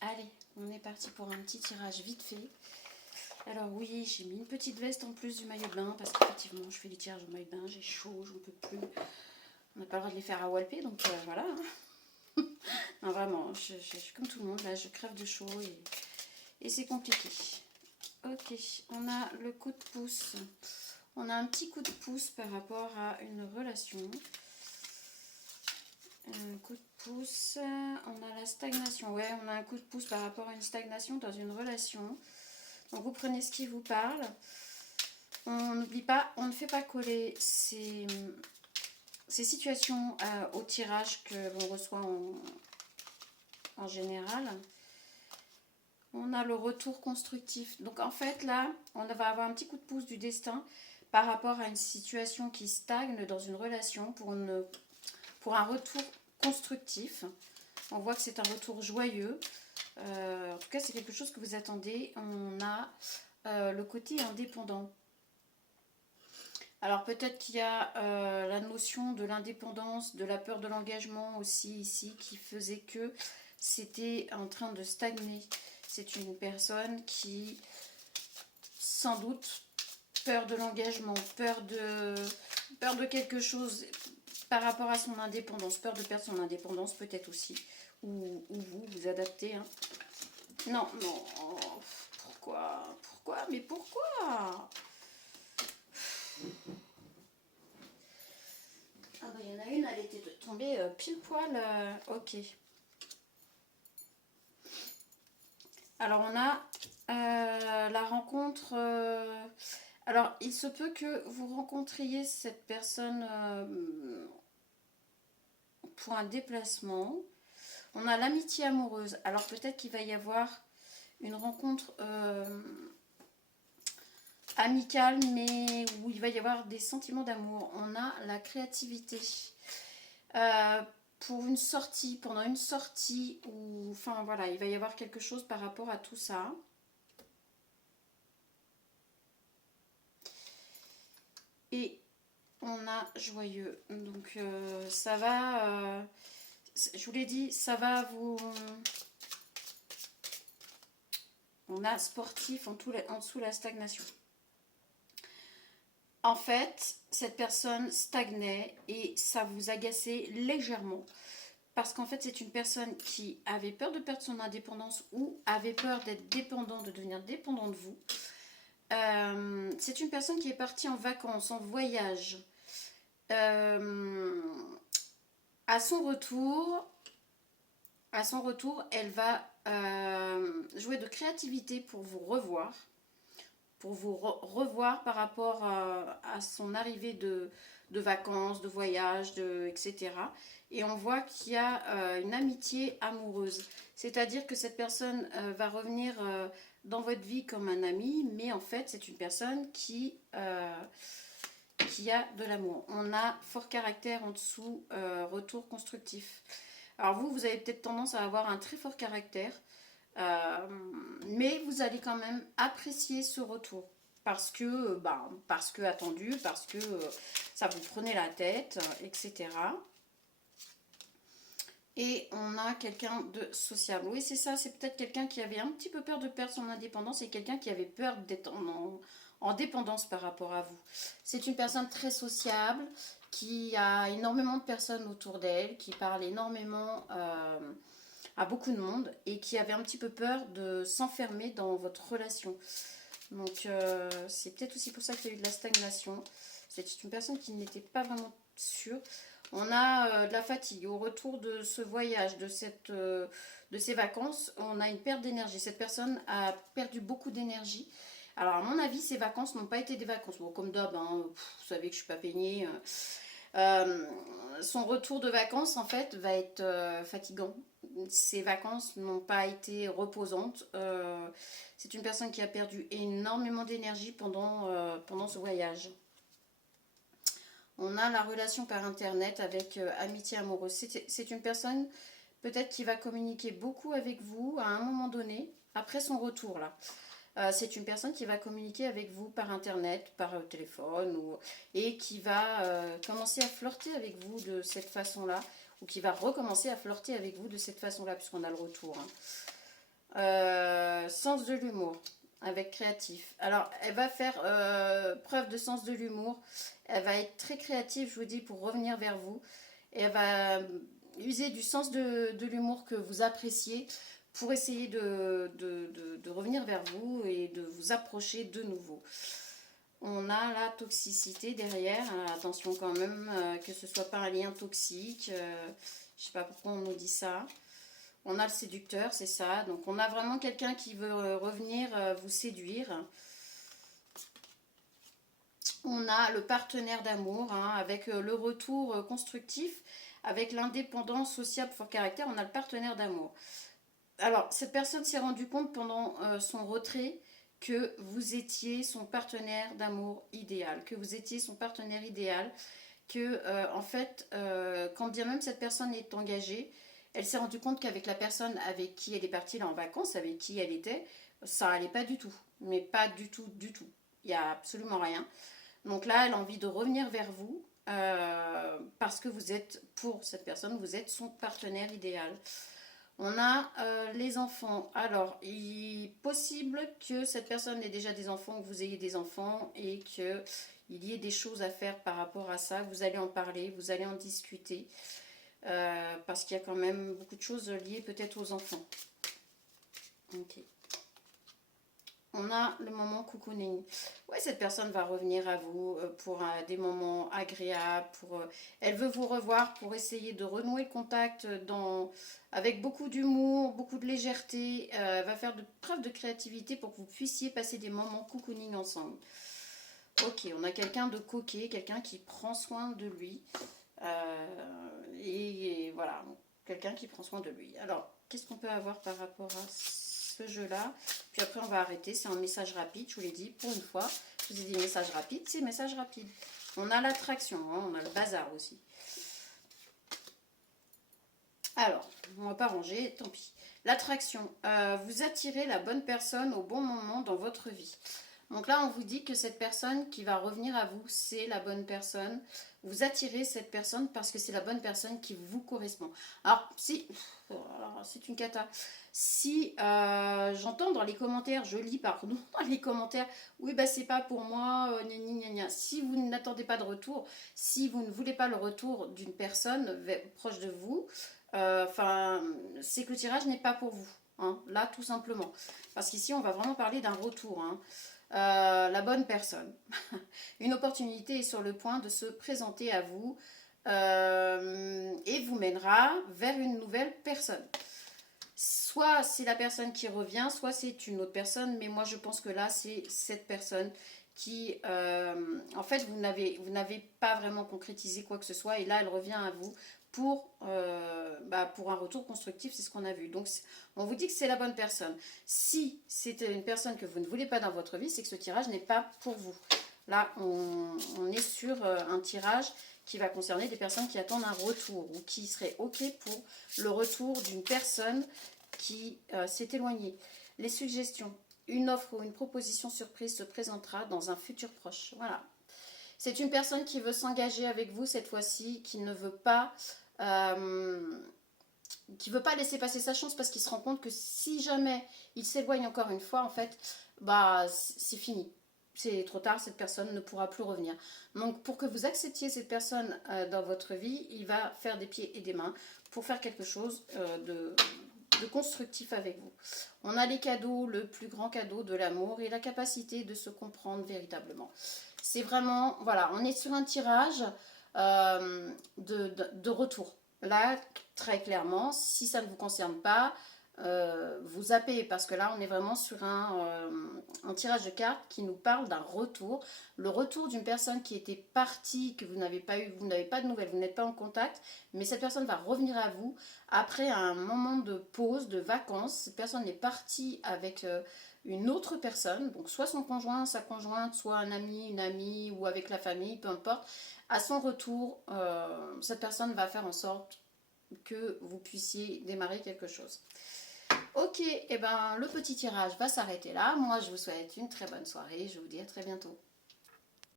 Allez, on est parti pour un petit tirage vite fait. Alors oui, j'ai mis une petite veste en plus du maillot de bain parce qu'effectivement, je fais des tirages au maillot de bain, j'ai chaud, j'en peux plus. On n'a pas le droit de les faire à Walpé, donc voilà. Non, vraiment, je suis comme tout le monde, là, je crève de chaud et c'est compliqué. Ok, on a le coup de pouce. On a un petit coup de pouce par rapport à une relation. Un coup de pouce, on a la stagnation. Ouais, on a un coup de pouce par rapport à une stagnation dans une relation. Donc vous prenez ce qui vous parle. On n'oublie pas, on ne fait pas coller ces situations au tirage que l'on reçoit en général. On a le retour constructif. Donc en fait là, on va avoir un petit coup de pouce du destin par rapport à une situation qui stagne dans une relation pour un retour constructif. On voit que c'est un retour joyeux. En tout cas, c'est quelque chose que vous attendez. On a le côté indépendant. Alors peut-être qu'il y a la notion de l'indépendance, de la peur de l'engagement aussi ici qui faisait que c'était en train de stagner. C'est une personne qui, sans doute, peur de l'engagement, peur de quelque chose par rapport à son indépendance, peur de perdre son indépendance peut-être aussi, ou vous adaptez. Hein. Non, non, mais pourquoi Ah bah il y en a une, elle était tombée pile poil, ok. Alors on a la rencontre, alors il se peut que vous rencontriez cette personne pour un déplacement. On a l'amitié amoureuse, alors peut-être qu'il va y avoir une rencontre amicale, mais où il va y avoir des sentiments d'amour. On a la créativité. Pour une sortie, pendant une sortie, ou enfin voilà, il va y avoir quelque chose par rapport à tout ça. Et on a joyeux. Donc ça va, je vous l'ai dit, ça va vous... On a sportif en dessous la stagnation. En fait, cette personne stagnait et ça vous agaçait légèrement. Parce qu'en fait, c'est une personne qui avait peur de perdre son indépendance ou avait peur d'être dépendant, de devenir dépendant de vous. C'est une personne qui est partie en vacances, en voyage. À son retour, elle va jouer de créativité pour vous revoir. Pour vous revoir par rapport à son arrivée de vacances, de voyages, etc. Et on voit qu'il y a une amitié amoureuse. C'est-à-dire que cette personne va revenir dans votre vie comme un ami, mais en fait, c'est une personne qui a de l'amour. On a fort caractère en dessous, retour constructif. Alors vous avez peut-être tendance à avoir un très fort caractère, mais vous allez quand même apprécier ce retour parce que attendu, parce que ça vous prenait la tête, etc. Et on a quelqu'un de sociable. Oui, c'est ça, c'est peut-être quelqu'un qui avait un petit peu peur de perdre son indépendance et quelqu'un qui avait peur d'être en dépendance par rapport à vous. C'est une personne très sociable, qui a énormément de personnes autour d'elle, qui parle énormément à beaucoup de monde et qui avait un petit peu peur de s'enfermer dans votre relation. Donc c'est peut-être aussi pour ça qu'il y a eu de la stagnation. C'est une personne qui n'était pas vraiment sûre. On a de la fatigue au retour de ce voyage, de ces vacances. On a une perte d'énergie. Cette personne a perdu beaucoup d'énergie. Alors à mon avis, ces vacances n'ont pas été des vacances. Bon, comme d'hab, hein, vous savez que je ne suis pas peignée. Son retour de vacances, en fait, va être fatigant. Ces vacances n'ont pas été reposantes. C'est une personne qui a perdu énormément d'énergie pendant ce voyage. On a la relation par internet avec amitié amoureuse. C'est une personne peut-être qui va communiquer beaucoup avec vous à un moment donné, après son retour là. C'est une personne qui va communiquer avec vous par internet, par téléphone, et qui va commencer à flirter avec vous de cette façon-là, ou qui va recommencer à flirter avec vous de cette façon-là, puisqu'on a le retour. Hein. Sens de l'humour avec créatif. Alors, elle va faire preuve de sens de l'humour. Elle va être très créative, je vous dis, pour revenir vers vous. Et elle va user du sens de l'humour que vous appréciez pour essayer de revenir vers vous et de vous approcher de nouveau. On a la toxicité derrière. Attention quand même que ce soit pas un lien toxique. Je sais pas pourquoi on nous dit ça. On a le séducteur, c'est ça. Donc on a vraiment quelqu'un qui veut revenir vous séduire. On a le partenaire d'amour hein, avec le retour constructif, avec l'indépendance sociable fort caractère. On a le partenaire d'amour. Alors cette personne s'est rendue compte pendant son retrait que vous étiez son partenaire d'amour idéal, que vous étiez son partenaire idéal, que en fait, quand bien même cette personne est engagée, elle s'est rendue compte qu'avec la personne avec qui elle est partie là en vacances, avec qui elle était, ça allait pas du tout, mais pas du tout, du tout. Il n'y a absolument rien. Donc là, elle a envie de revenir vers vous parce que vous êtes, pour cette personne, vous êtes son partenaire idéal. On a les enfants. Alors, il est possible que cette personne ait déjà des enfants, que vous ayez des enfants et qu'il y ait des choses à faire par rapport à ça. Vous allez en parler, vous allez en discuter parce qu'il y a quand même beaucoup de choses liées peut-être aux enfants. Ok. On a le moment cocooning. Ouais, cette personne va revenir à vous pour des moments agréables. Elle veut vous revoir pour essayer de renouer le contact avec beaucoup d'humour, beaucoup de légèreté. Elle va faire preuve de créativité pour que vous puissiez passer des moments cocooning ensemble. Ok, on a quelqu'un de coquet, quelqu'un qui prend soin de lui. Et voilà, quelqu'un qui prend soin de lui. Alors, qu'est-ce qu'on peut avoir par rapport à ce jeu-là? Puis après, on va arrêter. C'est un message rapide, je vous l'ai dit, pour une fois. Je vous ai dit message rapide, c'est message rapide. On a l'attraction, hein, on a le bazar aussi. Alors, on va pas ranger, tant pis. L'attraction, vous attirez la bonne personne au bon moment dans votre vie. Donc là, on vous dit que cette personne qui va revenir à vous, c'est la bonne personne. Vous attirez cette personne parce que c'est la bonne personne qui vous correspond. Alors, c'est une cata. Si j'entends dans les commentaires, je lis pardon, dans les commentaires, oui, bah c'est pas pour moi, gna, gna, gna. Si vous n'attendez pas de retour, si vous ne voulez pas le retour d'une personne proche de vous, c'est que le tirage n'est pas pour vous. Hein, là, tout simplement. Parce qu'ici, on va vraiment parler d'un retour. Hein. La bonne personne. Une opportunité est sur le point de se présenter à vous et vous mènera vers une nouvelle personne. Soit c'est la personne qui revient, soit c'est une autre personne, mais moi je pense que là c'est cette personne qui, en fait, vous n'avez pas vraiment concrétisé quoi que ce soit, et là elle revient à vous pour un retour constructif, c'est ce qu'on a vu. Donc on vous dit que c'est la bonne personne. Si c'est une personne que vous ne voulez pas dans votre vie, c'est que ce tirage n'est pas pour vous. Là, on est sur un tirage qui va concerner des personnes qui attendent un retour ou qui seraient OK pour le retour d'une personne qui s'est éloignée. Les suggestions. Une offre ou une proposition surprise se présentera dans un futur proche. Voilà. C'est une personne qui veut s'engager avec vous cette fois-ci, qui ne veut pas... laisser passer sa chance parce qu'il se rend compte que si jamais il s'éloigne encore une fois, en fait, c'est fini. C'est trop tard, cette personne ne pourra plus revenir. Donc pour que vous acceptiez cette personne dans votre vie, il va faire des pieds et des mains pour faire quelque chose de constructif avec vous. On a les cadeaux, le plus grand cadeau de l'amour et la capacité de se comprendre véritablement. C'est vraiment, voilà, on est sur un tirage de retour. Là, très clairement, si ça ne vous concerne pas, vous zappez parce que là on est vraiment sur un tirage de cartes qui nous parle d'un retour, le retour d'une personne qui était partie, que vous n'avez pas eu, vous n'avez pas de nouvelles, vous n'êtes pas en contact, mais cette personne va revenir à vous après un moment de pause, de vacances. Cette personne est partie avec une autre personne, donc soit son conjoint, sa conjointe, soit un ami, une amie ou avec la famille, peu importe. À son retour, cette personne va faire en sorte que vous puissiez démarrer quelque chose. Ok, et ben le petit tirage va s'arrêter là. Moi, je vous souhaite une très bonne soirée. Je vous dis à très bientôt.